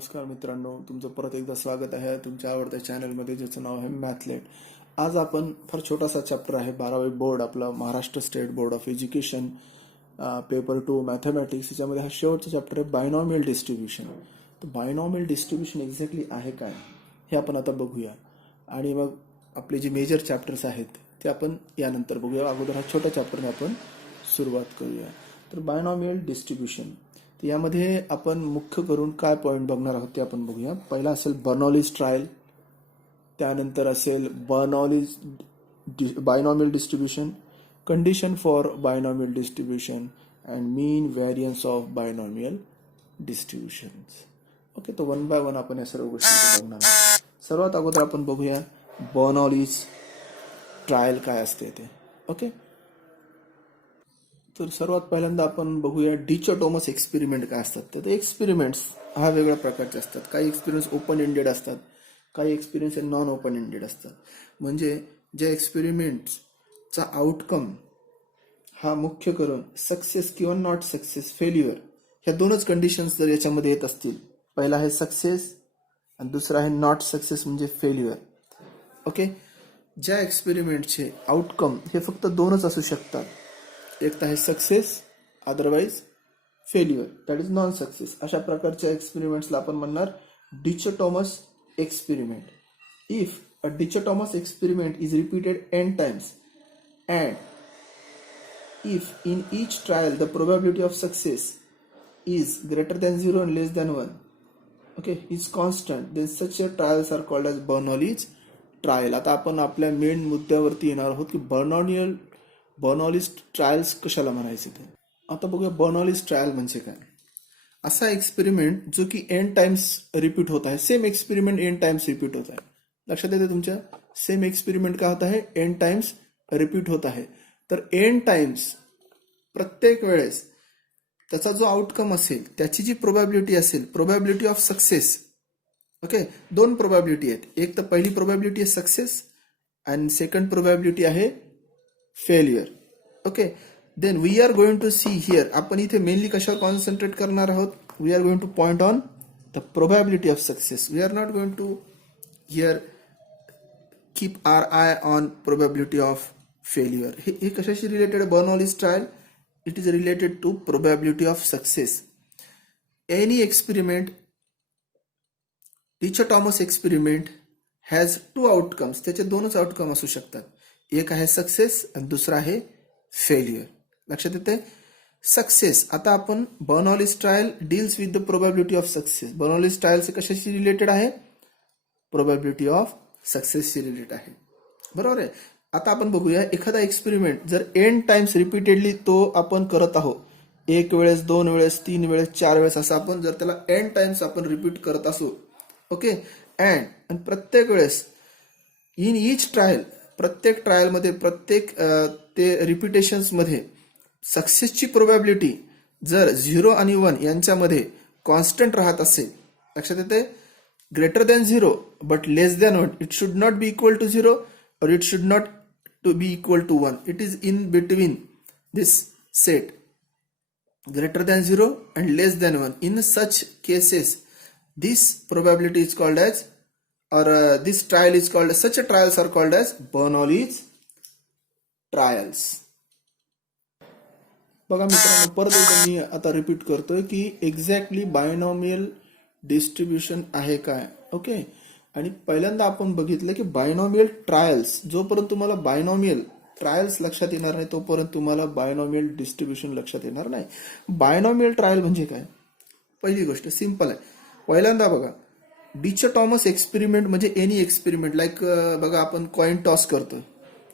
नमस्कार मित्रांनो, तुमचं परत एकदा स्वागत आहे तुमच्या आवडत्या चॅनलमध्ये, ज्याचं नाव आहे मॅथलेट. आज आपण फार छोटासा चॅप्टर आहे, 12वी बोर्ड, आपला Maharashtra state board of education, paper 2 mathematics. याच्यामध्ये हा शेवटचा चॅप्टर आहे, बायनॉमियल डिस्ट्रीब्युशन. तर बायनॉमियल डिस्ट्रीब्युशन एक्झॅक्टली आहे काय हे आपण आता बघूया, आणि मग आपले जे मेजर चॅप्टर्स आहेत ते आपण यानंतर बघूया. अगोदर हा छोट्या चॅप्टरने आपण सुरुवात करूया. तर बायनॉमियल डिस्ट्रीब्युशन, तर यामध्ये आपण मुख्य करून काय पॉईंट बघणार आहोत ते आपण बघूया. पहिला असेल बर्नॉलीज ट्रायल, त्यानंतर असेल binomial distribution, condition for binomial distribution and mean variance of binomial distributions. Okay, तर वन बाय वन आपण या सर्व गोष्टी बघणार आहोत. सर्वात अगोदर आपण बघूया बर्नॉलीज ट्रायल काय असते ते. ओके, तर सर्वात पहिल्यांदा आपण बघूया डिचोटोमस एक्सपेरिमेंट काय असतात. तर एक्सपेरिमेंट्स हा वेगळ्या प्रकारचे असतात. काही एक्सपिरियन्स ओपन एंडेड असतात, काही एक्सपिरियन्स हे नॉन ओपन एंडेड असतात. म्हणजे ज्या एक्सपेरिमेंटचा आउटकम हा मुख्य करून सक्सेस किंवा नॉट सक्सेस, फेल्युअर, ह्या दोनच कंडिशन्स जर याच्यामध्ये येत असतील, पहिला आहे सक्सेस आणि दुसरा आहे नॉट सक्सेस म्हणजे फेल्युअर. ओके, ज्या एक्सपेरिमेंटचे आउटकम हे फक्त दोनच असू शकतात, एक तर आहे success, otherwise failure, that is non success, अशा प्रकारच्या एक्सपेरिमेंट्सला आपण म्हणणार dichotomous experiment. If a dichotomous experiment is repeated n times and if in each trial the probability of success is greater than 0 and less than 1, okay, is constant, then such a trials are called as Bernoulli's trial. आता आपण आपल्या main मुद्द्यावरती येणार आहोत की Bernoulli's trials कशाला म्हणायचे ते. आता बघूया बर्नॉलीज ट्रायल म्हणजे काय. असा एक्सपेरिमेंट जो की n टाइम्स रिपीट होत आहे, same experiment n times repeat होत आहे. लक्षात येते तुमच्या, सेम एक्सपेरिमेंट काय होत आहे, n टाइम्स रिपीट होत आहे. तर n टाइम्स प्रत्येक वेळेस त्याचा जो आउटकम असेल, त्याची जी प्रोबॅबिलिटी असेल, प्रोबॅबिलिटी ऑफ सक्सेस, ओके, दोन प्रोबॅबिलिटी आहेत. एक तर पहिली प्रोबॅबिलिटी आहे सक्सेस आणि सेकंड प्रोबॅबिलिटी आहे failure. Okay, then we are going to see here, आपण इथे मेनली कशावर कॉन्सन्ट्रेट करणार आहोत, we are going to point on the probability of success. We are not going to here keep our eye on probability of failure. हे कशाशी related Bernoulli's trial, it is related to probability of success. Any experiment, dichotomous experiment has two outcomes, त्याचे दोनच outcome असू शकतात. एक आहे success आणि दुसरा आहे फेल्युअर. लक्षात येते, सक्सेस. आता आपण Bernoulli's trial deals with the probability of success. Bernoulli's trial कशाशी रिलेटेड आहे, प्रोबॅबिलिटी ऑफ सक्सेसशी रिलेटेड आहे, बरोबर आहे. आता आपण बघूया एखादा एक्सपेरिमेंट जर n टाइम्स रिपीटेडली तो आपण करत आहोत, एक वेळेस, दोन वेळेस, तीन वेळेस, चार वेळेस, असं आपण जर त्याला n टाइम्स आपण रिपीट करत असू, ओके, आणि प्रत्येक वेळेस इन ईच ट्रायल, प्रत्येक ट्रायलमध्ये, प्रत्येक ते रिपिटेशन्समध्ये सक्सेसची प्रोबॅबिलिटी जर 0 आणि 1 यांच्यामध्ये कॉन्स्टंट राहत असेल, लक्षात येते, greater than 0 but less than 1, it should not be equal to 0 और it should not to be equal to 1, it is in between this set, greater than 0 and less than 1. In such cases, this probability is called as, or this trial is called, such a trials are called as Bernoulli's trials. बघा मित्रांनो, परत एकदा मी आता repeat करतोय की exactly binomial distribution आहे काय. Okay, आणि पहिल्यांदा आपण बघितलं की बायनॉमियल ट्रायल्स, जोपर्यंत तुम्हाला बायनॉमियल ट्रायल्स लक्षात येणार नाही तोपर्यंत तुम्हाला बायनॉमियल डिस्ट्रीब्युशन लक्षात येणार नाही. बायनॉमियल ट्रायल म्हणजे काय, पहिली गोष्ट सिंपल आहे. पहिल्यांदा बघा, डिचोटोमस एक्सपेरिमेंट म्हणजे एनी एक्सपेरिमेंट, लाईक बघा आपण कॉइन टॉस करतो.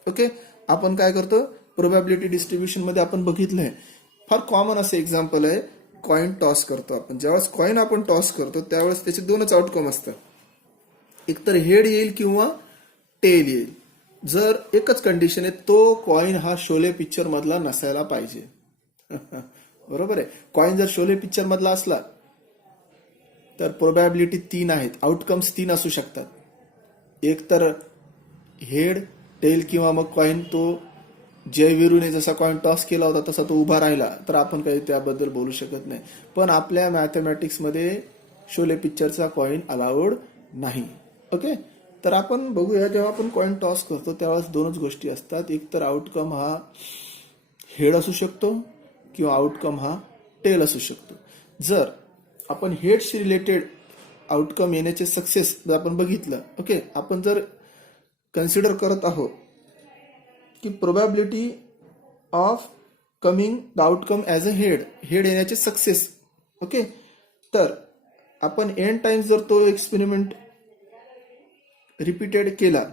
ओके, आपण काय करतो, प्रोबॅबिलिटी डिस्ट्रीब्युशन मध्ये आपण बघितलंय, फार कॉमन असं एक्झाम्पल आहे, कॉइन टॉस करतो आपण. ज्यावेळेस कॉइन आपण टॉस करतो त्यावेळेस त्याचे दोनच आउटकम असतात, एक तर हेड येईल किंवा टेल येईल. जर एकच कंडिशन आहे, तो कॉइन हा शोले पिक्चर मधला नसायला पाहिजे. बरोबर आहे, कॉइन जर शोले पिक्चर मधला असला तर प्रोबॅबिलिटी 3 आहेत, आउटकम्स 3 असू शकतात, एक तर हेड, टेल किंवा मग कॉइन तो जयवीरूने जसा कॉइन टॉस केला होता तसा तो उभा राहिला तर आपण काही त्याबद्दल बोलू शकत नाही. पण आपल्या मॅथमॅटिक्समध्ये शोले पिक्चरचा कॉइन अलाउड नाही. ओके, तर आपण बघूया, जेव्हा आपण कॉइन टॉस करतो त्यावेळेस दोनच गोष्टी असतात. एक तर आउटकम हा हेड असू शकतो किंवा आउटकम हा टेल असू शकतो. जर आपण हेडशी रिलेटेड आउटकम येण्याचे सक्सेस जर आपण बघितलं, ओके, आपण जर कन्सिडर करत आहोत की probability of coming the outcome as a head येण्याचे सक्सेस, ओके, तर आपण एन टाइम्स जर तो एक्सपेरिमेंट रिपीटेड केला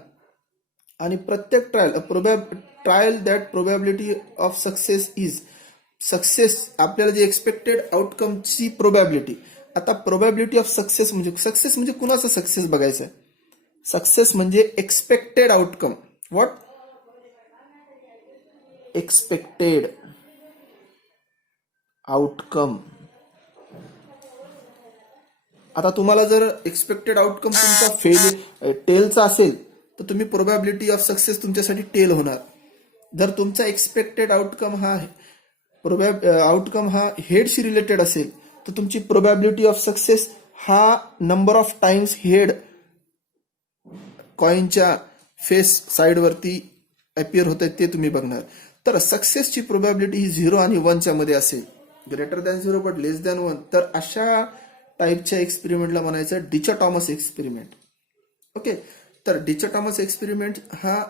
आणि प्रत्येक trial that probability of success is success, आपल्याला जे एक्सपेक्टेड आउटकमची प्रोबॅबिलिटी. आता प्रोबॅबिलिटी ऑफ सक्सेस म्हणजे कुणाचा सक्सेस बघायचा आहे. सक्सेस म्हणजे expected outcome. What? Expected outcome. आता तुम्हाला जर एक्सपेक्टेड आउटकम तुमचा टेलचा असेल तर तुम्ही प्रोबॅबिलिटी ऑफ सक्सेस तुमच्यासाठी टेल होणार. जर तुमचा एक्सपेक्टेड आउटकम हा हेडशी रिलेटेड असेल तर तुमची प्रोबॅबिलिटी ऑफ सक्सेस हा नंबर ऑफ टाइम्स हेड कॉइनच्या फेस साइडवरती अपिअर होत आहे ते तुम्ही बघणार. तर सक्सेसची प्रोबॅबिलिटी ही 0 आणि 1च्या मध्ये असेल, greater than 0 but less than 1. तर अशा टाईपच्या एक्सपेरिमेंटला म्हणायचं डिचॉटॉमस एक्सपेरिमेंट. ओके, तर डिचॉटॉमस एक्सपेरिमेंट हा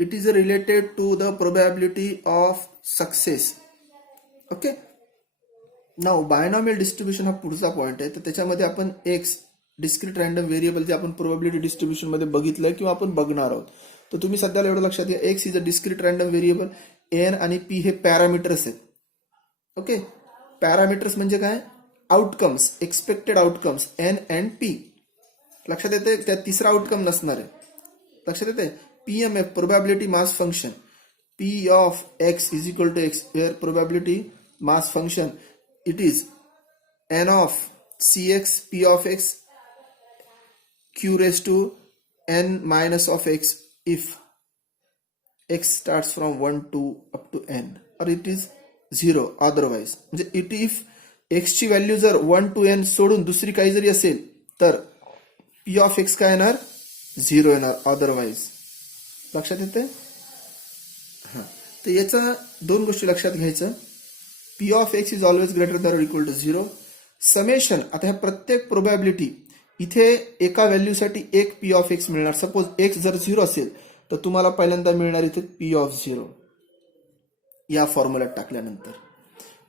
it is related to the probability of success. Okay, now binomial distribution हा पुढचा पॉइंट आहे. तर त्याच्यामध्ये आपण एक्स डिस्क्रीट रँडम व्हेरिएबल जे आपण प्रोबॅबिलिटी डिस्ट्रीब्युशन मध्ये बघितलंय किंवा आपण बघणार आहोत. तर तुम्ही सध्याला एवढं लक्षात घ्या, X is a discrete random variable, N आणि पी हे पॅरामीटर्स आहेत. ओके, पॅरामीटर्स म्हणजे काय? Outcomes, expected outcomes N and P. लक्षात येते? त्यात तिसरा आउटकम नसणार आहे. लक्षात येते? PMF probability mass function, P of X is equal to X, where probability mass function it is N of C X P of X q raised to n minus of x if x starts from 1 to up to n, or it is 0 otherwise. म्हणजे it if x ची value जर 1 to n सोडून दुसरी काही जरी असेल तर p of x काय येणार? 0 येणार अदरवाइज. लक्षात येते? हां, तर याचा दोन गोष्टी लक्षात घ्यायचं. p of x is always greater than or equal to 0. Summation, आता ह्या प्रत्येक प्रोबॅबिलिटी इथे एका व्हॅल्यूसाठी एक पी ऑफ एक्स मिळणार. सपोज एक्स जर 0 असेल तर तुम्हाला पहिल्यांदा मिळणार इथे पी ऑफ 0 या फॉर्म्युल्यात टाकल्यानंतर.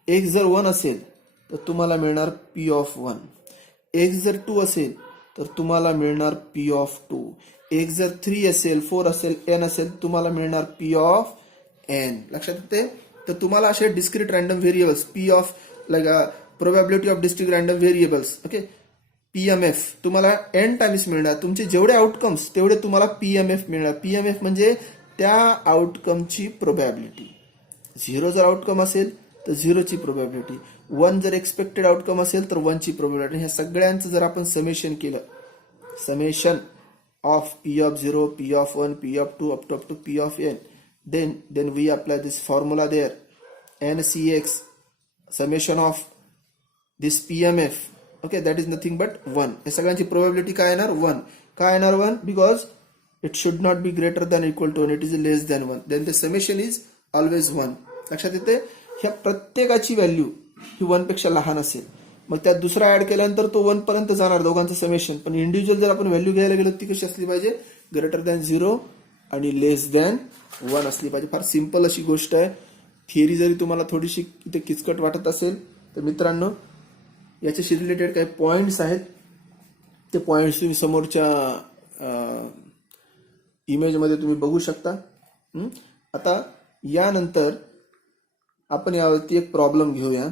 एक्स जर 1 असेल तर तुम्हाला मिळणार पी ऑफ 1. एक्स जर 2 असेल तर तुम्हाला मिळणार पी ऑफ 2. एक्स जर 3 असेल, 4 असेल, एन असेल, तुम्हाला मिळणार पी ऑफ एन. लक्षात येते? तर तुम्हाला असे discrete random variables P of probability of discrete random variables, okay, PMF तुम्हाला एन टाइम्स मिळणार. तुमचे जेवढे आउटकम्स तेवढे तुम्हाला पीएमएफ मिळणार. पीएमएफ म्हणजे त्या आउटकमची प्रोबॅबिलिटी. 0 जर आउटकम असेल तर 0ची प्रोबॅबिलिटी, 1 जर एक्सपेक्टेड आउटकम असेल तर 1ची प्रोबॅबिलिटी. ह्या सगळ्यांचं जर आपण समेशन केलं, summation of P of 0, P of 1, P of 2 up to P of N, then we apply this formula there, N C X summation of this PMF, okay, that is nothing but 1. या सगळ्यांची probability काय येणार? 1. काय येणार 1? Because it should not be greater than equal to 1, it is less than 1. Then the summation is always 1. लक्षात येते? ह्या प्रत्येकाची व्हॅल्यू ही 1 पेक्षा लहान असेल, मग त्यात दुसरा ऍड केल्यानंतर तो 1 पर्यंत जाणार दोघांचं समेशन. पण इंडिव्हिज्युअल जर आपण व्हॅल्यू घ्यायला गेलो ती कशी असली पाहिजे? ग्रेटर दॅन 0 आणि लेस दॅन 1 असली पाहिजे. फार सिंपल अशी गोष्ट आहे. थिअरी जरी तुम्हाला थोडीशी इथे किचकट वाटत असेल तर मित्रांनो, याच्याशी रिलेटेड काही पॉइंट्स आहेत, ते पॉइंट्स तुम्ही समोरच्या इमेजमध्ये तुम्ही बघू शकता. आता यानंतर आपण यावरती एक प्रॉब्लेम घेऊया.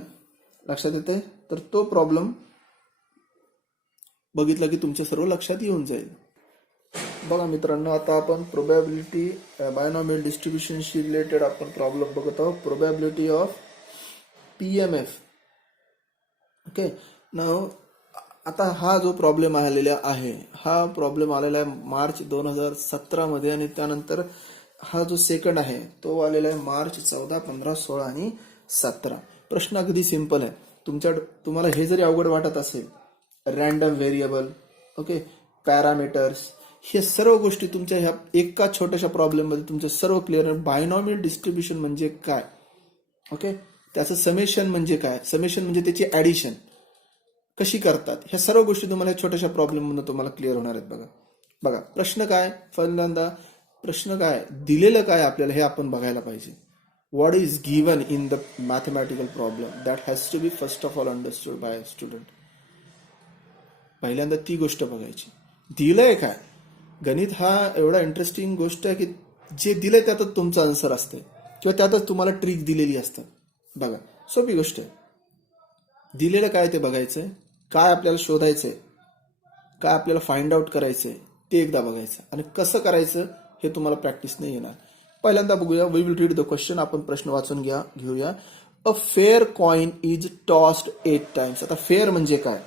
लक्षात येते? तर तो प्रॉब्लेम बघितला की तुमच्या सर्व लक्षात येऊन जाईल. बघा मित्रांनो, आता आपण प्रोबॅबिलिटी बायनॉमियल डिस्ट्रीब्युशनशी रिलेटेड आपण प्रॉब्लेम बघत आहोत. Probability of PMF. ओके, नाव आता हा जो प्रॉब्लेम आलेला आहे, हा प्रॉब्लेम आलेला आहे मार्च 2017 मध्ये, आणि त्यानंतर हा जो सेकंड आहे तो आलेला आहे मार्च 14, 15, 16 आणि 17. प्रश्न अगदी सिंपल आहे. तुम्हाला हे जरी अवघड वाटत असेल रॅन्डम व्हेरिएबल, ओके, पॅरामीटर्स, हे सर्व गोष्टी तुमच्या ह्या एका छोट्याशा प्रॉब्लेममध्ये तुमचं सर्व क्लिअर. बायनॉमियल डिस्ट्रीब्युशन म्हणजे काय, ओके, त्याचं समेशन म्हणजे काय, समेशन म्हणजे त्याची ऍडिशन कशी करतात, ह्या सर्व गोष्टी तुम्हाला छोट्याशा प्रॉब्लेममधून तुम्हाला क्लिअर होणार आहेत. बघा बघा प्रश्न काय, पहिल्यांदा प्रश्न काय दिलेलं काय आपल्याला हे आपण बघायला पाहिजे. What is given in the mathematical problem that has to be first of all understood by student. पहिल्यांदा ती गोष्ट बघायची, दिलंय काय. गणित हा एवढा इंटरेस्टिंग गोष्ट आहे की जे दिलंय त्यातच तुमचं आन्सर असते किंवा त्यातच तुम्हाला ट्रिक दिलेली असतात. बघा सोपी गोष्ट आहे, दिलेलं काय ते बघायचंय, काय आपल्याला शोधायचंय, काय आपल्याला फाइंड आउट करायचंय ते एकदा बघायचं, आणि कसं करायचं हे तुम्हाला प्रॅक्टिस नाही येणार. पहिल्यांदा बघूया, we will read the question. आपण प्रश्न वाचून घेऊया. A fair coin is tossed 8 times. आता फेअर म्हणजे काय,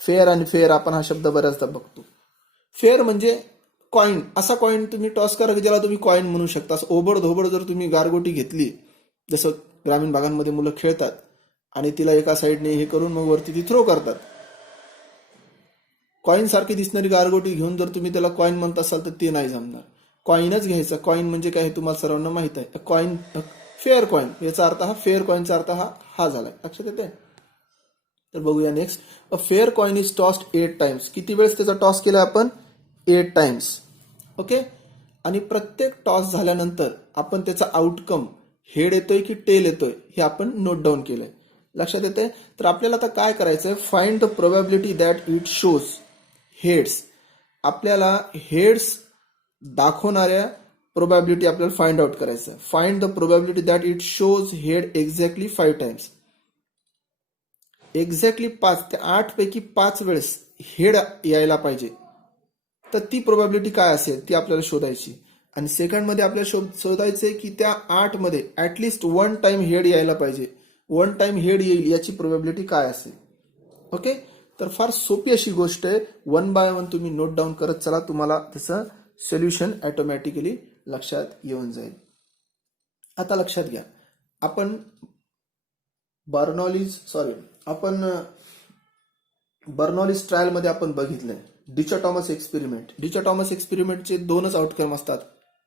फेअर आणि फेअर आपण हा शब्द बऱ्याचदा बघतो. फेअर म्हणजे कॉइन, असा कॉइन तुम्ही टॉस करा की ज्याला तुम्ही कॉइन म्हणू शकता. असं ओबड धोबड जर तुम्ही गारगोटी घेतली, जसं ग्रामीण भागांमध्ये मुलं खेळतात आणि तिला एका साईडने हे करून मग वरती ती थ्रो करतात, कॉइन सारखी दिसणारी गारगोटी घेऊन जर तुम्ही त्याला कॉइन म्हणत असाल तर ते नाही जमणार. कॉइनच घ्यायचा. कॉइन म्हणजे काय हे तुम्हाला सर्वांना माहित आहे. कॉइन, फेअर कॉइन याचा अर्थ हा, फेअर कॉइनचा अर्थ हा झालाय. लक्षात येते. तर बघूया next. A fair coin is tossed 8 times. किती वेळेस त्याचा टॉस केला आपण, 8 टाइम्स, ओके. आणि प्रत्येक टॉस झाल्यानंतर आपण त्याचा आउटकम हेड येतोय की टेल येतोय हे आपण नोट डाऊन केलंय. लक्षात येते. तर आपल्याला आता काय करायचंय, find the probability that it shows heads. आपल्याला हेड्स दाखवणाऱ्या प्रोबॅबिलिटी आपल्याला फाइंड आउट करायचं. Find the probability that it shows head exactly 5 times. Exactly 5 ते 8 पैकी 5 वेळेस हेड यायला पाहिजे. तर ती प्रोबॅबिलिटी काय असेल ती आपल्याला शोधायची. आणि सेकंड मध्ये आपल्याला शोधायचंय की त्या 8 मध्ये ऍटलिस्ट 1 टाइम हेड यायला पाहिजे. 1 टाइम हेड येईल याची प्रोबॅबिलिटी काय असेल, ओके. तर फार सोपी अशी गोष्ट आहे. 1 बाय 1 तुम्ही नोट डाऊन करत चला, तुम्हाला त्याचं सोल्युशन ऑटोमॅटिकली लक्षात येऊन जाईल. आता लक्षात घ्या, आपण बर्नॉलिस ट्रायल मध्ये आपण बघितलंय डिचॉटॉमस एक्सपेरिमेंट. डिचॉटॉमस एक्सपेरिमेंटचे 2च आउटकम असतात,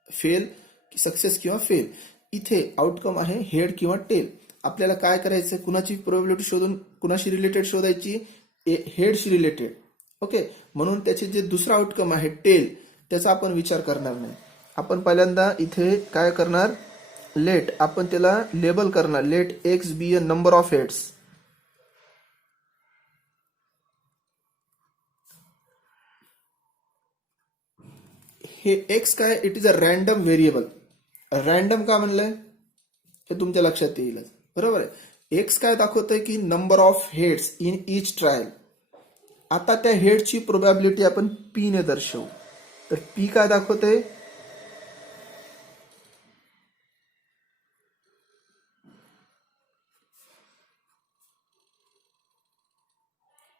फेल, सक्सेस किंवा फेल. इथे आउटकम आहे हेड किंवा टेल. आपल्याला काय करायचं, कुणाची प्रोबॅबिलिटी शोधून कुणाशी रिलेटेड शोधायची, हेडशी रिलेटेड, ओके. म्हणून त्याचे जे दुसरा आउटकम आहे टेल, त्याचा आपण विचार करणार नाही. आपण पहिल्यांदा इथे काय करणार, लेट, आपण त्याला लेबल करणार, let X be a number of heads. हे एक्स काय, it is a random variable. Random का म्हणलंय हे तुमच्या लक्षात येईलच, बरोबर आहे. एक्स काय दाखवतंय की number of heads in each trial. आता त्या हेडची प्रोबॅबिलिटी आपण पी ने दर्शवू. तर पी काय दाखवते,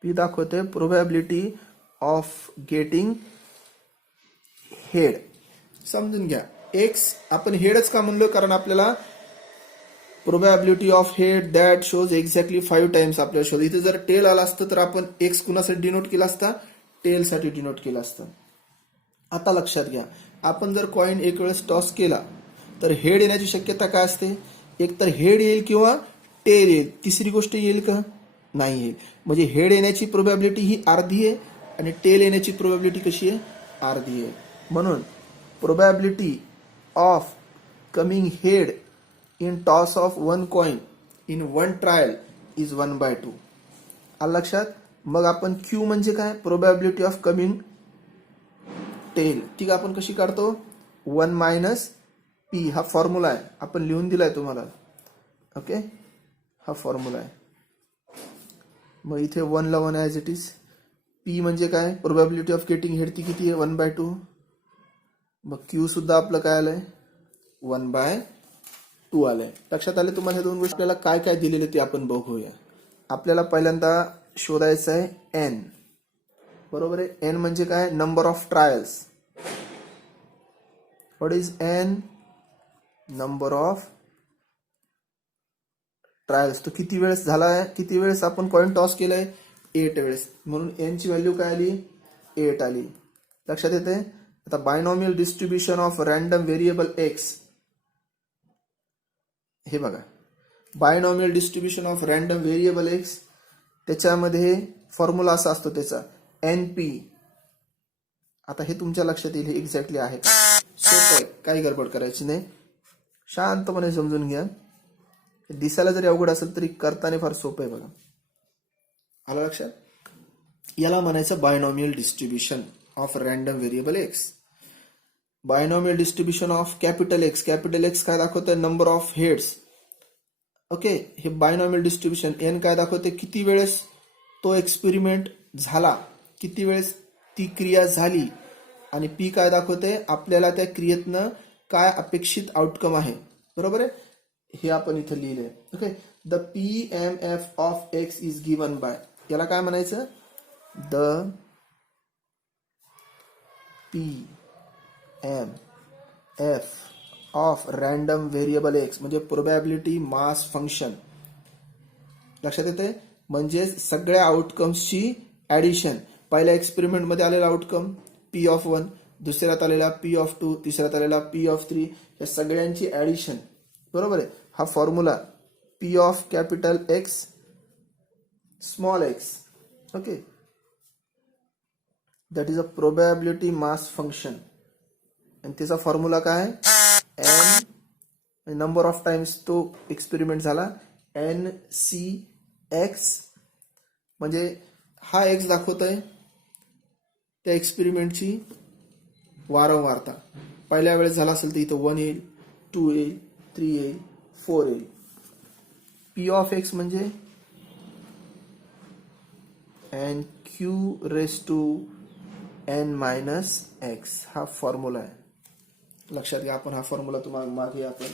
पी दाखवते प्रोबॅबिलिटी ऑफ गेटिंग हेड. समजून घ्या, एक्स आपण हेडच का म्हणलो, कारण आपल्याला probability of head that shows exactly 5 times आपल्याला शोध. इथे जर टेल आला असतं तर आपण एक्स कुणासाठी डिनोट केला असता, टेल साठी डिनोट केला असतं. आता लक्षात घ्या, आपण जर कॉइन एक वेळेस टॉस केला तर हेड येण्याची शक्यता काय असते, एक तर हेड येईल किंवा टेल येईल. तिसरी गोष्ट येईल का, नाही येईल. म्हणजे हेड येण्याची प्रोबॅबिलिटी ही अर्धी आहे आणि टेल येण्याची प्रोबॅबिलिटी कशी आहे, अर्धी आहे. म्हणून probability of coming head in toss of 1 coin in 1 trial is 1/2. आलं लक्षात. मग आपण क्यू म्हणजे काय, प्रोबॅबिलिटी ऑफ कमिंग टेल. ती आपण कशी काढतो, 1 मायनस पी. हा फॉर्म्युला आहे, आपण लिहून दिलाय तुम्हाला, ओके. हा फॉर्म्युला आहे. मग इथे 1 ला 1 ॲज इट इज. पी म्हणजे काय, प्रोबॅबिलिटी ऑफ गेटिंग हेड, ती किती आहे, 1/2. मग क्यू सुद्धा आपलं काय आलंय, 1/2 आलंय. लक्षात आले तुम्हाला हे 2 गोष्टी. आपल्याला काय काय दिलेले ते आपण बघूया. आपल्याला पहिल्यांदा शोधायचं आहे एन, बरोबर आहे. एन म्हणजे काय, number of trials. What is an, number of trials. तो किती वेळेस झालाय, किती वेळेस आपण कॉइन टॉस केलंय, 8 वेळेस, म्हणून n ची व्हॅल्यू काय आली 8 आली. लक्षात येते. आता binomial distribution of random variable x, हे बघा binomial distribution of random variable x, त्याच्यामध्ये फॉर्म्युला असा असतो त्याचा NP. आता हे तुमच्या लक्षात येईल हे एक्झॅक्टली आहे का, सोपं आहे, काही गडबड करायची नाही, शांतपणे समजून घ्या. दिसायला जरी अवघड असेल तरी करताना फार सोपं आहे बघा. आलं लक्षात. याला म्हणायचं binomial distribution of random variable x. Binomial distribution of capital x, capital x काय दाखवतंय नंबर ऑफ हेड्स. ओके, हे बायनॉमियल डिस्ट्रीब्युशन. एन काय दाखवते किती वेळेस तो एक्सपेरिमेंट झाला, किती वेळेस ती क्रिया झाली, आणि पी काय दाखवते आपल्याला त्या क्रियेतनं काय अपेक्षित आउटकम आहे. बरोबर आहे, हे आपण इथे लिहिलंय. Okay, the PMF of X is given by, याला काय म्हणायचं the PMF of random variable x, म्हणजे प्रोबॅबिलिटी मास फंक्शन. लक्षात येते, म्हणजे सगळ्या आउटकम्सची ऍडिशन. पहिल्या एक्सपेरिमेंट मध्ये आलेला आउटकम P(1), दुसऱ्यात आलेला P(2), तिसऱ्यात आलेला P(3), या सगळ्यांची ऍडिशन. बरोबर आहे. हा formula P of capital x small x. Okay, that is a probability mass function. आणि त्याचा फॉर्म्युला काय एन, नंबर ऑफ टाइम्स तो एक्सपेरिमेंट झाला, NCX, म्हणजे हा एक्स दाखवतोय त्या एक्सपेरिमेंटची वारंवारता. पहिल्या वेळेस झाला असेल तर इथं 1 येईल, 2 येईल, 3 येईल, 4 येईल. P ऑफ एक्स म्हणजे NQ⁻n−x, हा फॉर्म्युला आहे. लक्षात घ्या. आपण हा फॉर्म्युला तुम्हाला मागे आपण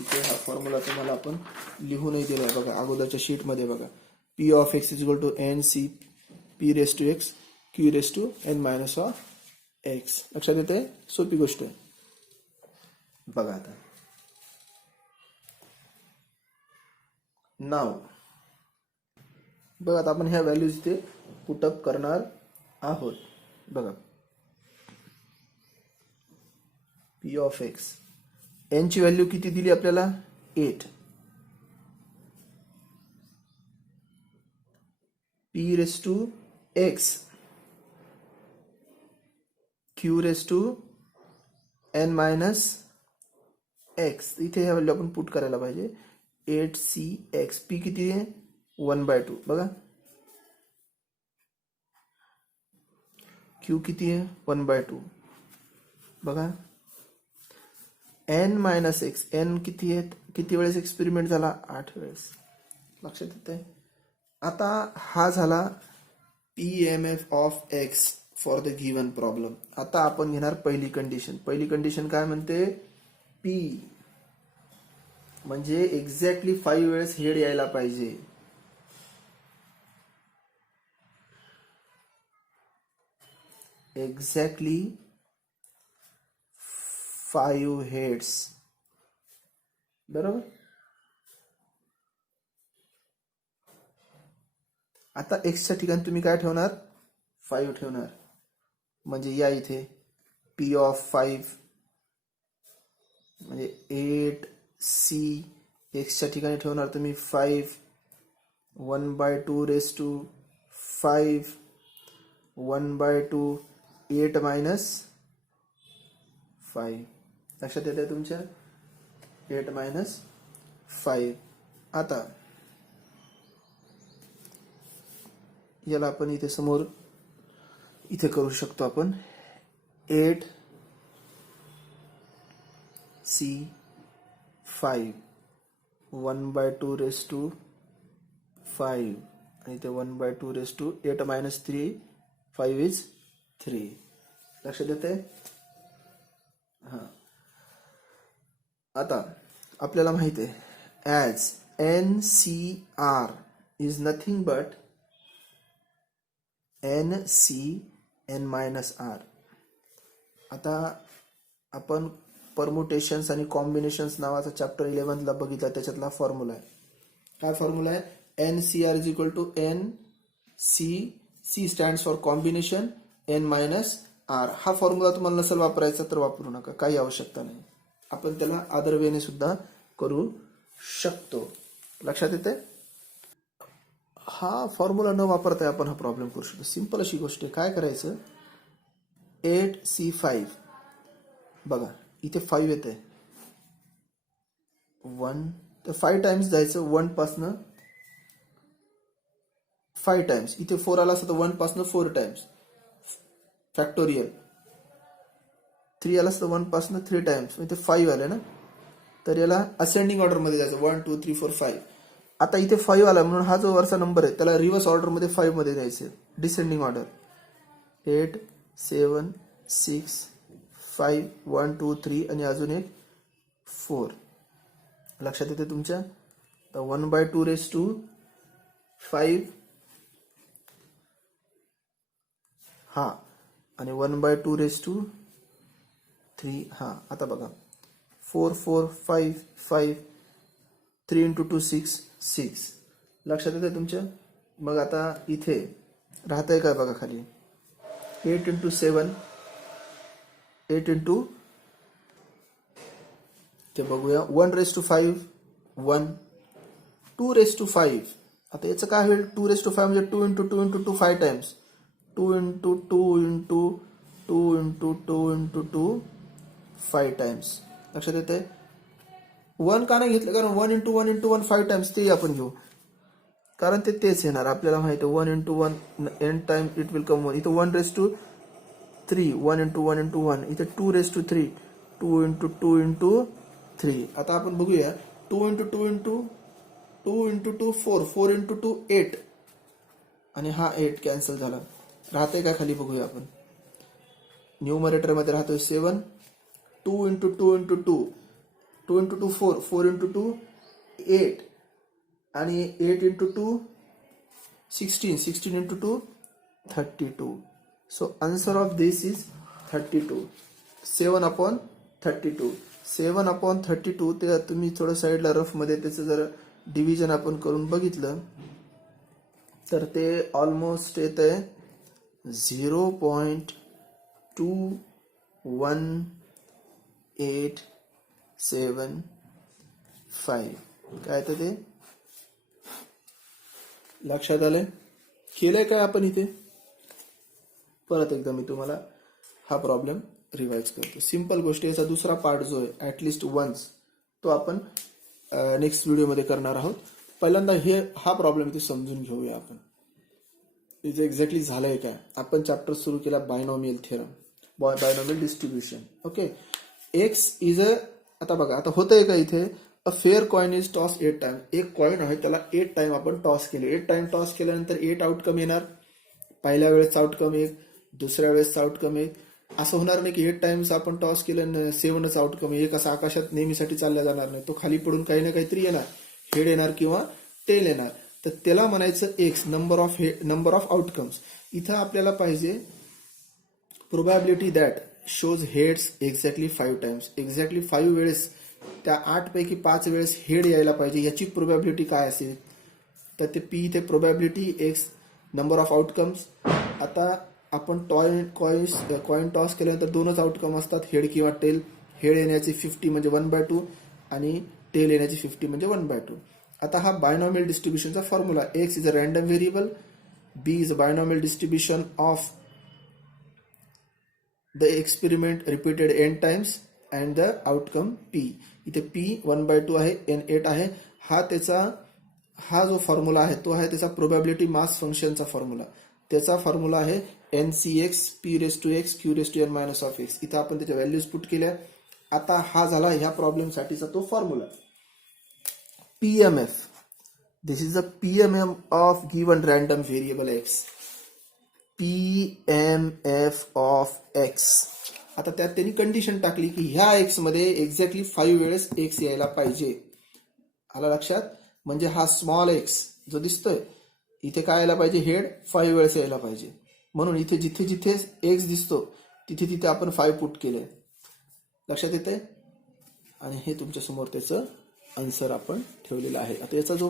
इथे हा फॉर्म्युला तुम्हाला आपण लिहूनही दिलाय बघा अगोदरच्या शीट मध्ये. बघा P of X is equal to NCP⁻x Q⁻n−x. लक्षात येते, सोपी गोष्ट आहे. बघा आता नाव, बघा आता आपण ह्या व्हॅल्यूज इथे पुटअप करणार आहोत. बघा P ऑफ एक्स, एन ची व्हॅल्यू किती दिली आपल्याला 8, P⁻x Q⁻n−x, इथे ह्या व्हॅल्यू आपण पुट करायला पाहिजे. 8CX, P किती आहे 1/2. बघा Q किती आहे 1/2. बघा N-x, N किती आहे, किती वेळेस एक्सपेरिमेंट झाला 8 वेळेस. लक्षात येते. आता हा झाला PMF of x for the given problem. आता आपण घेणार पहिली कंडिशन. पहिली कंडिशन काय म्हणते, P म्हणजे एक्झॅक्टली 5 वेळेस हेड यायला पाहिजे. Exactly 5 heads. बरोबर. आता एक्सच्या ठिकाणी तुम्ही काय ठेवणार 5 ठेवणार. म्हणजे या इथे P ऑफ 5 म्हणजे 8C, एक्सच्या ठिकाणी ठेवणार तुम्ही 5, 1/2 5, 1/2 8-5. लक्षात येते तुमच्या 8-5. आता याला आपण इथे समोर इथे करू शकतो आपण 8C5 1/2 5 आणि ते 1/2 8-3 5 is 3. लक्षात येते. हा, आता आपल्याला माहिती आहे as NCR is nothing but NCn-r. आता आपण परमुटेशन्स आणि कॉम्बिनेशन्स नावाचा चॅप्टर 11 ला बघितला, त्याच्यातला फॉर्म्युला आहे. काय फॉर्म्युला आहे, NCR is equal to N C stands for combination N minus R. हा फॉर्म्युला तुम्हाला नसेल वापरायचा तर वापरू नका, काही आवश्यकता नाही. आपण त्याला अदर वेने सुद्धा करू शकतो. लक्षात येते. हा फॉर्म्युला न वापरता आपण हा प्रॉब्लेम करू शकतो. सिंपल अशी गोष्ट आहे. काय करायचं, 8C5 बघा इथे 5 येते 1, तर 5 टाइम्स जायचं 1 पासनं 5 टाइम्स. इथे 4 आला असता तर 1 पासनं 4 टाइम्स फॅक्टोरियल. 3 आला असता 1 पासनं 3 टाइम्स. इथे 5 आले ना, तर याला असेंडिंग ऑर्डर मध्ये जायचं 1 2 3 4 5. आता इथे 5 आला म्हणून हा जो वरचा नंबर आहे त्याला रिव्हर्स ऑर्डर मध्ये 5 मध्ये द्यायचे. डिसेंडिंग ऑर्डर 8 7 6 5 1 2 3 आणि अजून एक 4. लक्षात येते तुमच्या. तर 1/2 रेस टू 5 हा आणि 1/2 रेस टू 3 हा. आता बघा 4 4 5 5 3 इंटू 2 6 6. लक्षात येते तुमच्या. मग आता इथे राहतंय काय बघा खाली 8 इंटू 7 8 इंटू ते बघूया 1 रेस टू 5 1 2 रेस टू 5. आता याचं काय होईल 2 रेस टू 5 म्हणजे 2 into 2 into 2 5 times 2 into 2 into 2 into 2 into 2 5 times. लक्षात येते. 1 का नाही घेतलं, कारण 1 इंटू 1 इंटू 1 5 टाइम्स ते आपण घेऊ, कारण ते तेच येणार आपल्याला माहिती आहे. 1 into 1 n time it will come 1. इथे 1 रेस टू 3 1 इंटू 1 इंटू 1. इथे 2 रेस टू 3 2 इंटू 2 इंटू 3. आता आपण बघूया 2 इंटू 2 इंटू 2 इंटू 2 4 4 इंटू 2 8 आणि हा 8 कॅन्सल झाला. राहते का खाली बघूया आपण. न्यूमरेटर मध्ये राहतोय 7 2 इंटू 2 इंटू 2 2 इंटू 2 4 4 इंटू 2 8 आणि 8 into 2 16 16 into 2 32. So answer of this is 32. 7/32. 7/32 ते तुम्ही थोडं साईडला रफ मध्ये त्याचं जर डिव्हिजन आपण करून बघितलं तर ते ऑलमोस्ट येत आहे 0.2185. काय तर ते लक्षात आलंय. केलंय काय आपण इथे. परत एकदा मी तुम्हाला हा प्रॉब्लेम रिवाइज करतो. सिंपल गोष्ट. याचा दुसरा पार्ट जो आहे ॲटलिस्ट वन्स तो आपण नेक्स्ट व्हिडिओमध्ये करणार आहोत. पहिल्यांदा हा प्रॉब्लेम इथे समजून घेऊया आपण. इथे एक्झॅक्टली झालंय काय. आपण चॅप्टर सुरू केला binomial theorem, binomial distribution. Okay. X is अ. आता बघा आता होतंय का इथे अ fair coin is toss 8 time. एक कॉइन आहे त्याला 8 टाइम आपण टॉस केले. 8 टाइम टॉस केल्यानंतर 8 आउटकम येणार. पहिल्या वेळेस आउटकम 1, दुसऱ्या वेळेस आउटकम 1. असं होणार नाही की 8 टाइम्स आपण टॉस केलं 7च आउटकम. एक असं आकाशात नेहमीसाठी चालल्या जाणार नाही. तो खाली पडून काही ना काहीतरी येणार. हेड येणार किंवा टेल येणार. तर त्याला म्हणायचं एक्स नंबर ऑफ आउटकम्स. इथं आपल्याला पाहिजे probability that shows heads exactly 5 times. Exactly 5 वेळेस त्या 8 पैकी 5 वेळेस हेड यायला पाहिजे. याची प्रोबॅबिलिटी काय असेल तर ते पी इथे probability x number of outcomes. आता आपण कॉइन टॉस केल्यानंतर 2च आउटकम असतात, हेड किंवा टेल. हेड येण्याची 50 म्हणजे 1/2 आणि टेल येण्याची 50 म्हणजे 1/2. आता हा बायनॉमियल डिस्ट्रीब्युशनचा formula. X is a random variable, b is a binomial distribution of the experiment repeated n times and the outcome p. इथे p 1/2 आहे, n 8 आहे. हा जो फॉर्म्युला आहे तो आहे त्याचा प्रोबॅबिलिटी मास फंक्शनचा फॉर्म्युला. त्याचा फॉर्म्युला आहे NCX p⁻x q⁻n−(x). इथं आपण त्याच्या व्हॅल्यूज पुट केल्या. आता हा झाला ह्या प्रॉब्लेम साठीचा तो formula. PMF. This is a PMF of given random variable x. PMF of x. आता त्यात त्यांनी कंडिशन टाकली की ह्या x मध्ये एक्झॅक्टली 5 वेळेस x यायला पाहिजे. आला लक्षात. म्हणजे हा स्मॉल x जो दिसतोय इथे काय यायला पाहिजे, हेड 5 वेळेस यायला पाहिजे. म्हणून इथे जिथे जिथे x दिसतो तिथे तिथे आपण 5 पुट केले. लक्षात येते. आणि हे तुमच्या समोर त्याचं आन्सर आपण ठेवलेलं आहे. आता याचा जो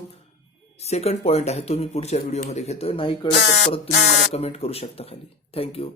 सेकंड पॉईंट आहे तो मी पुढच्या व्हिडिओमध्ये घेतोय. नाही कळलं तर परत तुम्ही मला कमेंट करू शकता खाली. थँक्यू.